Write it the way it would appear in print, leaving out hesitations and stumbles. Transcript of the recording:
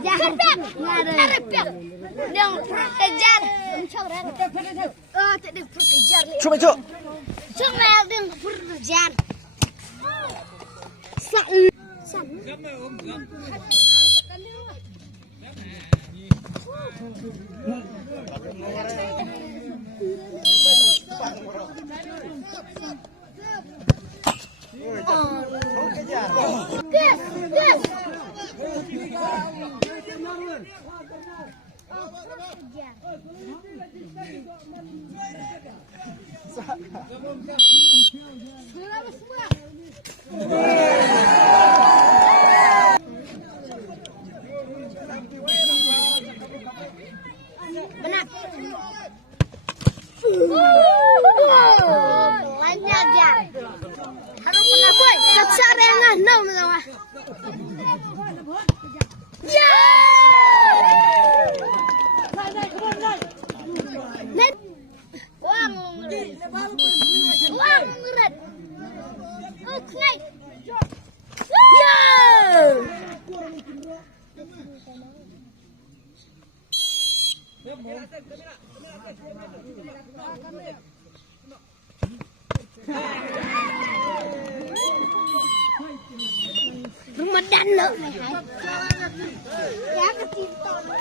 kejar. Yang perut kejar. Oh, tidak perut kejar. Cuk, cuk. Cuma yang perut kejar. Benar. Banyak ya. Harus pernah boy. Kacarengah no menawa. Ya. Net. Wang ngeret. Wang ngeret. Oke. Ya. Ramadan lo này hả? Giá cái chim to này.